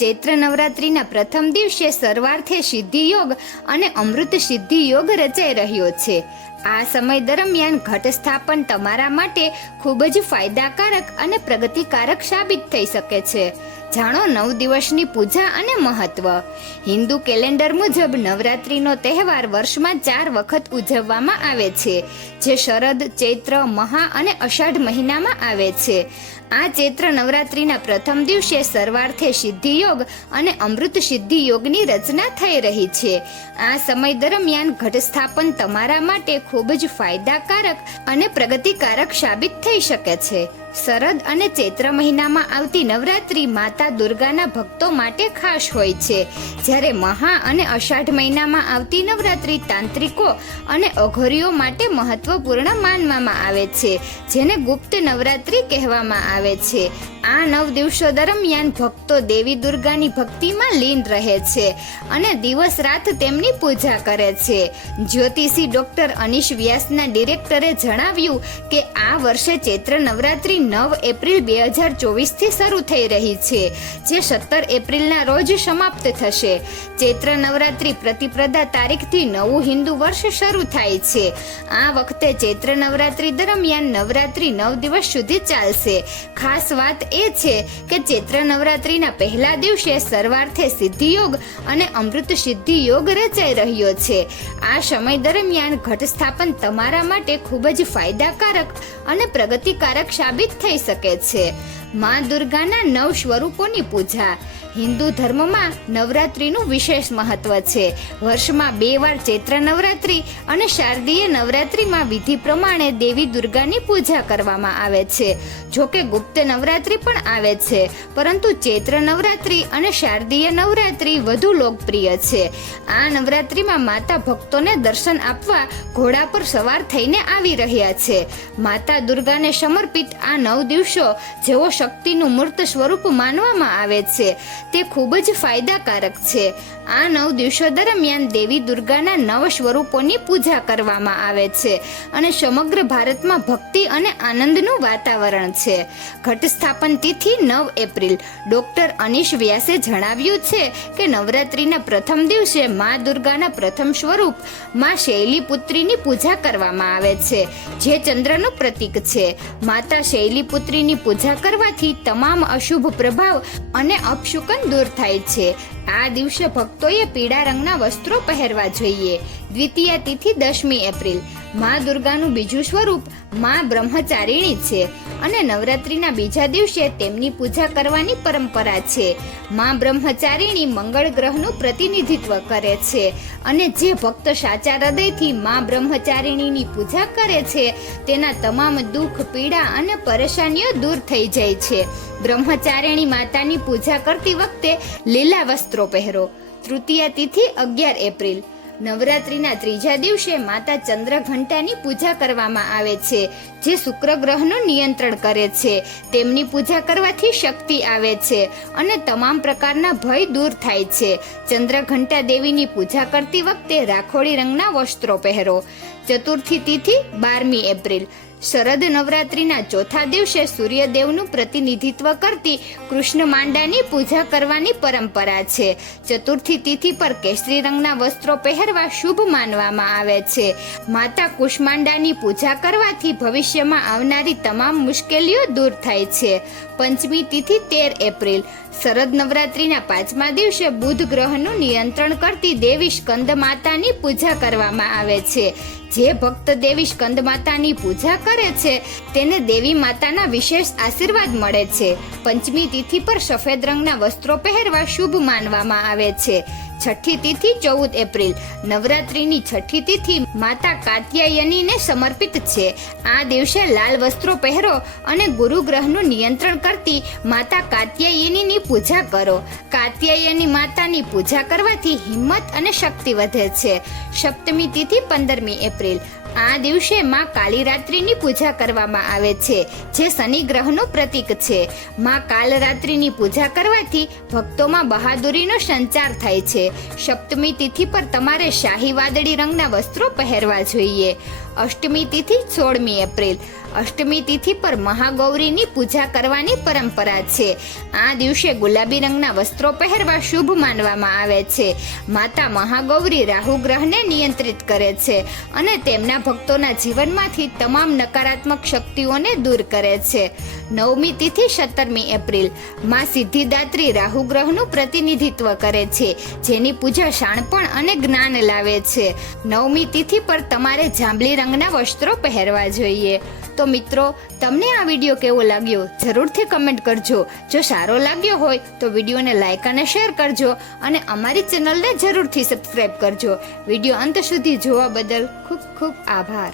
ચૈત્ર નવરાત્રિના પ્રથમ દિવસે સર્વાર્થે સિદ્ધિ યોગ અને અમૃત સિદ્ધિ યોગ રચાઈ રહ્યો છે. આ સમય દરમિયાન ઘટ સ્થાપન તમારા માટે ખૂબ જ ફાયદાકારક અને પ્રગતિકારક સાબિત થઈ શકે છે. જાણો 9 દિવસની પૂજા અને મહત્વ. હિન્દુ કેલેન્ડર મુજબ નવરાત્રિનો તહેવાર વર્ષમાં 4 વખત ઉજવવામાં આવે છે, જે શરદ, ચૈત્ર, મહા અને અષાઢ મહિનામાં આવે છે. આ ચૈત્ર નવરાત્રિના પ્રથમ દિવસે સર્વાર્થે સિદ્ધિ યોગ અને અમૃત સિદ્ધિ યોગની રચના થઈ રહી છે. આ સમય દરમિયાન ઘટ સ્થાપન તમારા માટે ખૂબ જ ફાયદાકારક અને પ્રગતિકારક સાબિત થઈ શકે છે. શરદ અને ચૈત્ર મહિનામાં આવતી નવરાત્રિ માતા દુર્ગાના ભક્તો માટે ખાસ હોય છે, જ્યારે મહા અને અષાઢ મહિનામાં આવતી નવરાત્રિ તાંત્રિકો અને અઘોરીઓ માટે મહત્વપૂર્ણ માનવામાં આવે છે, જેને ગુપ્ત નવરાત્રિ કહેવામાં આવે છે. આ 9 દિવસો દરમિયાન ભક્તો દેવી દુર્ગાની ભક્તિમાં લીન રહે છે અને દિવસ રાત તેમની પૂજા કરે છે. જ્યોતિષી ડોક્ટર અનીશ વ્યાસના ડિરેક્ટરે જણાવ્યું કે આ વર્ષે ચૈત્ર નવરાત્રિ 9 એપ્રિલ 2024થી શરૂ થઈ રહી છે, જે 17 એપ્રિલના રોજ સમાપ્ત થશે. ચૈત્ર નવરાત્રિ પ્રતિપદા તારીખથી નવું હિન્દુ વર્ષ શરૂ થાય છે. આ વખતે ચૈત્ર નવરાત્રિ દરમિયાન નવરાત્રિ 9 દિવસ સુધી ચાલશે. ખાસ વાત એ છે કે ચૈત્ર નવરાત્રિના પહેલા દિવસે સર્વાર્થે સિદ્ધિ યોગ અને અમૃત સિદ્ધિ યોગ રચાઈ રહ્યો છે. આ સમય દરમિયાન ઘટ સ્થાપન તમારા માટે ખૂબ જ ફાયદાકારક અને પ્રગતિકારક સાબિત થઈ શકે છે. મા દુર્ગાના 9 સ્વરૂપોની પૂજા. હિન્દુ ધર્મમાં નવરાત્રિનું વિશેષ મહત્વ છે. વર્ષમાં 2 વાર ચૈત્ર નવરાત્રિ અને શારદીય નવરાત્રિમાં વિધિ પ્રમાણે દેવી દુર્ગાની પૂજા કરવામાં આવે છે. જોકે ગુપ્ત નવરાત્રિ પણ આવે છે, પરંતુ ચૈત્ર નવરાત્રિ અને શારદીય નવરાત્રિ વધુ લોકપ્રિય છે. આ નવરાત્રિમાં માતા ભક્તોને દર્શન આપવા ઘોડા પર સવાર થઈને આવી રહ્યા છે. માતા દુર્ગાને સમર્પિત આ 9 દિવસો જેઓ શક્તિનું મૂર્ત સ્વરૂપ માનવામાં આવે છે, તે ખૂબ જ ફાયદાકારક છે. આ 9 દિવસો દરમિયાન દેવી દુર્ગાના 9 સ્વરૂપોની પૂજા કરવામાં આવે છે અને સમગ્ર ભારતમાં ભક્તિ અને આનંદનું વાતાવરણ છે. ઘટ સ્થાપન તિથિ 9 એપ્રિલ. ડોક્ટર અનીશ વ્યાસે જણાવ્યું છે કે નવરાત્રિના પ્રથમ દિવસે મા દુર્ગાના પ્રથમ સ્વરૂપ મા શૈલીપુત્રીની પૂજા કરવામાં આવે છે, જે ચંદ્રનું પ્રતીક છે. માતા શૈલીપુત્રીની પૂજા કરવાથી તમામ અશુભ પ્રભાવ અને અપશુકન દૂર થાય છે. આ દિવસે ભક્તોએ પીળા રંગના વસ્ત્રો પહેરવા જોઈએ. દ્વિતીય તિથિ 10મી એપ્રિલ. મા દુર્ગાનું બીજું સ્વરૂપ મા બ્રહ્મચારિણી છે અને નવરાત્રિના બીજા દિવસે તેમની પૂજા કરવાની પરંપરા છે. મા બ્રહ્મચારિણી મંગળ ગ્રહનું પ્રતિનિધિત્વ કરે છે અને જે ભક્ત સાચા હૃદયથી મા બ્રહ્મચારિણીની પૂજા કરે છે, તેના તમામ દુઃખ, પીડા અને પરેશાનીઓ દૂર થઈ જાય છે. બ્રહ્મચારિણી માતાની પૂજા કરતી વખતે લીલા વસ્ત્રો પહેરો. તૃતીય તિથિ 11 એપ્રિલ. નવરાત્રિના ત્રીજા દિવસે માતા ચંદ્રઘંટાની પૂજા કરવામાં આવે છે, જે શુક્ર ગ્રહનું નિયંત્રણ કરે છે. તેમની પૂજા કરવાથી શક્તિ આવે છે અને તમામ પ્રકારના ભય દૂર થાય છે. ચંદ્રઘંટા દેવીની પૂજા કરતી વખતે રાખોડી રંગના વસ્ત્રો પહેરો. ચતુર્થી તિથિ 12મી એપ્રિલ. શરદ નવરાત્રિના ચોથા દિવસે સૂર્યદેવનું પ્રતિનિધિત્વ કરતી કૃષ્ણ માંડાની પૂજા કરવાની પરંપરા છે. ચતુર્થી તિથિ પર કેસરી રંગના વસ્ત્રો પહેરવા શુભ માનવામાં આવે છે. માતા કુષ્માંડાની પૂજા કરવાથી ભવિષ્યમાં આવનારી તમામ મુશ્કેલીઓ દૂર થાય છે. પંચમી તિથિ 13 એપ્રિલ. શરદ નવરાત્રિના 5મા દિવસે બુધ ગ્રહનું નિયંત્રણ કરતી દેવી સ્કંદ માતાની પૂજા કરવામાં આવે છે. જે ભક્ત દેવી સ્કંદ માતાની પૂજા કરે છે, તેને દેવી માતાના વિશેષ આશીર્વાદ મળે છે. પંચમી તિથિ પર સફેદ રંગના વસ્ત્રો પહેરવા શુભ માનવામાં આવે છે. છઠ્ઠી તિથિ 14 એપ્રિલ. નવરાત્રિની છઠ્ઠી તિથિ માતા કાત્યાયનીને સમર્પિત છે. આ દિવસે લાલ વસ્ત્રો પહેરો અને ગુરુ ગ્રહનું નિયંત્રણ કરતી માતા કાત્યાયનીની પૂજા કરો. કાત્યાયની માતાની પૂજા કરવાથી હિંમત અને શક્તિ વધે છે. સપ્તમી તિથિ 15મી એપ્રિલ. આ દિવસે માં કાળીરાત્રિની પૂજા કરવામાં આવે છે, જે શનિ ગ્રહનું પ્રતીક છે. માં કાલરાત્રિની પૂજા કરવાથી ભક્તોમાં બહાદુરીનો સંચાર થાય છે. સપ્તમી તિથિ પર તમારે શાહી વાદળી રંગના વસ્ત્રો પહેરવા જોઈએ. અષ્ટમી તિથિ 16મી એપ્રિલ. અષ્ટમી તિથિ પર મહાગૌરીની પૂજા કરવાની પરંપરા છે. આ દિવસે ગુલાબી રંગના વસ્ત્રો પહેરવા શુભ માનવામાં આવે છે. માતા મહાગૌરી રાહુ ગ્રહને નિયંત્રિત કરે છે અને તેમના ભક્તોના જીવનમાંથી તમામ નકારાત્મક શક્તિઓને દૂર કરે છે. 9મી તિથિ 17મી એપ્રિલ. માં સિદ્ધિદાત્રી રાહુ ગ્રહનું પ્રતિનિધિત્વ કરે છે, જેની પૂજા શાણપણ અને જ્ઞાન લાવે છે. 9મી તિથિ પર તમારે જાંબલી રંગના વસ્ત્રો પહેરવા જોઈએ. તો મિત્રો, તમને આ વિડીયો કેવો લાગ્યો જરૂરથી કમેન્ટ કરજો. જો સારો લાગ્યો હોય તો વિડીયોને લાઈક અને શેર કરજો અને અમારી ચેનલને જરૂરથી સબસ્ક્રાઈબ કરજો. વિડીયો અંત સુધી જોવા બદલ ખૂબ ખૂબ આભાર.